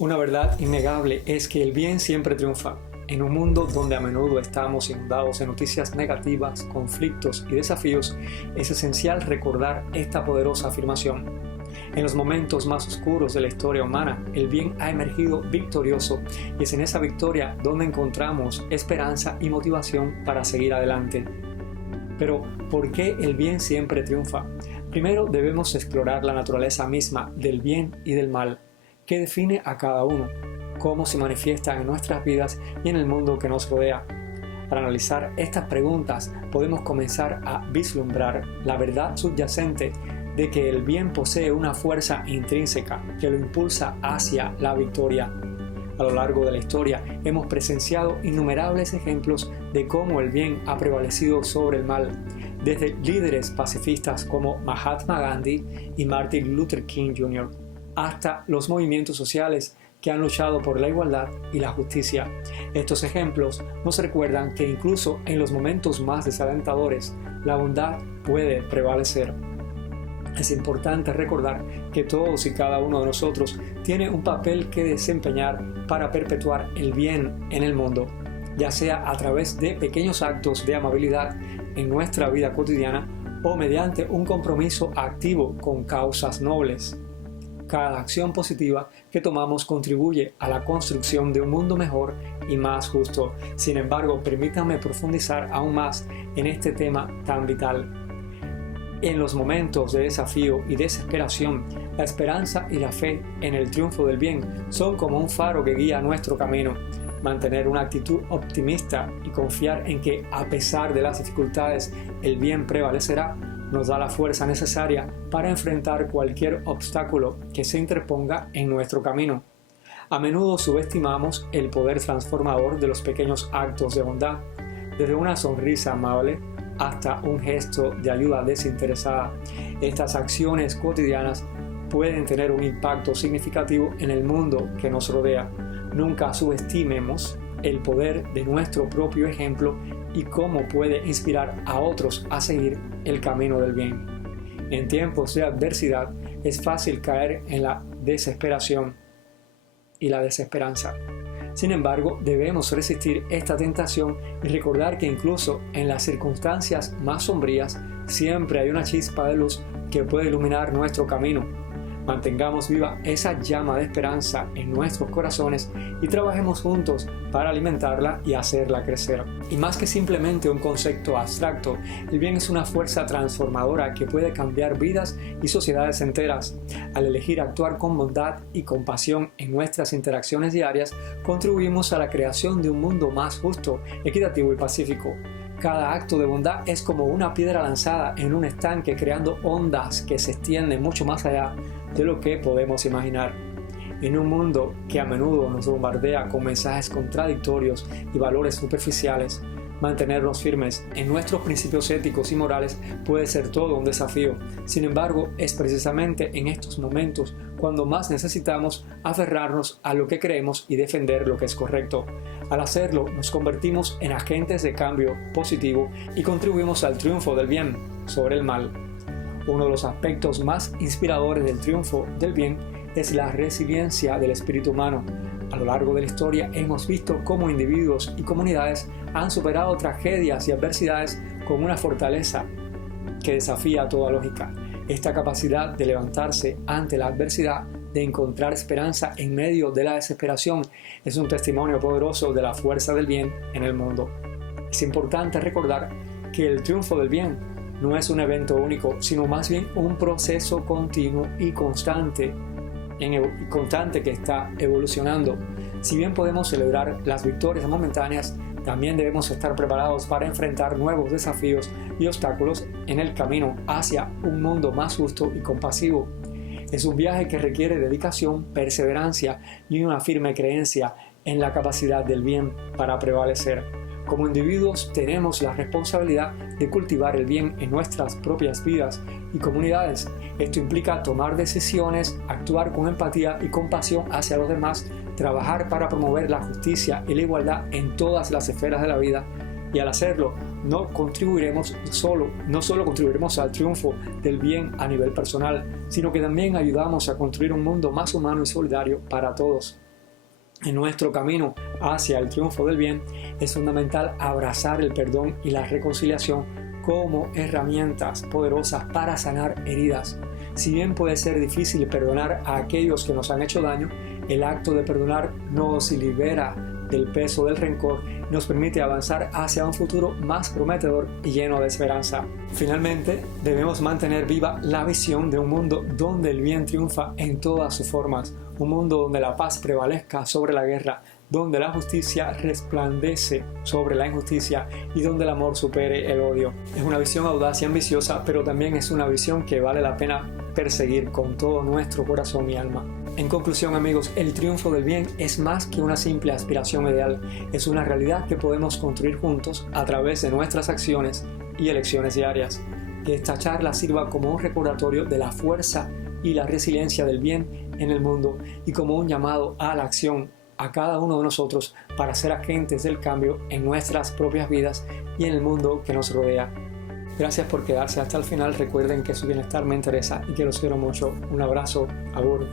Una verdad innegable es que el bien siempre triunfa. En un mundo donde a menudo estamos inundados de noticias negativas, conflictos y desafíos, es esencial recordar esta poderosa afirmación. En los momentos más oscuros de la historia humana, el bien ha emergido victorioso y es en esa victoria donde encontramos esperanza y motivación para seguir adelante. Pero, ¿por qué el bien siempre triunfa? Primero debemos explorar la naturaleza misma del bien y del mal. ¿Qué define a cada uno? ¿Cómo se manifiestan en nuestras vidas y en el mundo que nos rodea? Para analizar estas preguntas podemos comenzar a vislumbrar la verdad subyacente de que el bien posee una fuerza intrínseca que lo impulsa hacia la victoria. A lo largo de la historia hemos presenciado innumerables ejemplos de cómo el bien ha prevalecido sobre el mal, desde líderes pacifistas como Mahatma Gandhi y Martin Luther King Jr., hasta los movimientos sociales que han luchado por la igualdad y la justicia. Estos ejemplos nos recuerdan que incluso en los momentos más desalentadores, la bondad puede prevalecer. Es importante recordar que todos y cada uno de nosotros tiene un papel que desempeñar para perpetuar el bien en el mundo, ya sea a través de pequeños actos de amabilidad en nuestra vida cotidiana o mediante un compromiso activo con causas nobles. Cada acción positiva que tomamos contribuye a la construcción de un mundo mejor y más justo. Sin embargo, permítanme profundizar aún más en este tema tan vital. En los momentos de desafío y desesperación, la esperanza y la fe en el triunfo del bien son como un faro que guía nuestro camino. Mantener una actitud optimista y confiar en que, a pesar de las dificultades, el bien prevalecerá, nos da la fuerza necesaria para enfrentar cualquier obstáculo que se interponga en nuestro camino. A menudo subestimamos el poder transformador de los pequeños actos de bondad, desde una sonrisa amable hasta un gesto de ayuda desinteresada. Estas acciones cotidianas pueden tener un impacto significativo en el mundo que nos rodea. Nunca subestimemos el poder de nuestro propio ejemplo y cómo puede inspirar a otros a seguir el camino del bien. En tiempos de adversidad es fácil caer en la desesperación y la desesperanza. Sin embargo, debemos resistir esta tentación y recordar que incluso en las circunstancias más sombrías siempre hay una chispa de luz que puede iluminar nuestro camino. Mantengamos viva esa llama de esperanza en nuestros corazones y trabajemos juntos para alimentarla y hacerla crecer. Y más que simplemente un concepto abstracto, el bien es una fuerza transformadora que puede cambiar vidas y sociedades enteras. Al elegir actuar con bondad y compasión en nuestras interacciones diarias, contribuimos a la creación de un mundo más justo, equitativo y pacífico. Cada acto de bondad es como una piedra lanzada en un estanque, creando ondas que se extienden mucho más allá de lo que podemos imaginar. En un mundo que a menudo nos bombardea con mensajes contradictorios y valores superficiales, mantenernos firmes en nuestros principios éticos y morales puede ser todo un desafío. Sin embargo, es precisamente en estos momentos cuando más necesitamos aferrarnos a lo que creemos y defender lo que es correcto. Al hacerlo, nos convertimos en agentes de cambio positivo y contribuimos al triunfo del bien sobre el mal. Uno de los aspectos más inspiradores del triunfo del bien es la resiliencia del espíritu humano. A lo largo de la historia hemos visto cómo individuos y comunidades han superado tragedias y adversidades con una fortaleza que desafía toda lógica. Esta capacidad de levantarse ante la adversidad, de encontrar esperanza en medio de la desesperación, es un testimonio poderoso de la fuerza del bien en el mundo. Es importante recordar que el triunfo del bien no es un evento único, sino más bien un proceso continuo y constante que está evolucionando. Si bien podemos celebrar las victorias momentáneas, también debemos estar preparados para enfrentar nuevos desafíos y obstáculos en el camino hacia un mundo más justo y compasivo. Es un viaje que requiere dedicación, perseverancia y una firme creencia en la capacidad del bien para prevalecer. Como individuos tenemos la responsabilidad de cultivar el bien en nuestras propias vidas y comunidades. Esto implica tomar decisiones, actuar con empatía y compasión hacia los demás, trabajar para promover la justicia y la igualdad en todas las esferas de la vida, y al hacerlo no solo contribuiremos al triunfo del bien a nivel personal, sino que también ayudamos a construir un mundo más humano y solidario para todos. En nuestro camino hacia el triunfo del bien es fundamental abrazar el perdón y la reconciliación como herramientas poderosas para sanar heridas. Si bien puede ser difícil perdonar a aquellos que nos han hecho daño, el acto de perdonar nos libera del peso del rencor y nos permite avanzar hacia un futuro más prometedor y lleno de esperanza. Finalmente, debemos mantener viva la visión de un mundo donde el bien triunfa en todas sus formas, un mundo donde la paz prevalezca sobre la guerra, donde la justicia resplandece sobre la injusticia y donde el amor supere el odio. Es una visión audaz y ambiciosa, pero también es una visión que vale la pena perseguir con todo nuestro corazón y alma. En conclusión, amigos, el triunfo del bien es más que una simple aspiración ideal, es una realidad que podemos construir juntos a través de nuestras acciones y elecciones diarias. Que esta charla sirva como un recordatorio de la fuerza y la resiliencia del bien en el mundo y como un llamado a la acción a cada uno de nosotros para ser agentes del cambio en nuestras propias vidas y en el mundo que nos rodea. Gracias por quedarse hasta el final. Recuerden que su bienestar me interesa y que los quiero mucho. Un abrazo. Abur.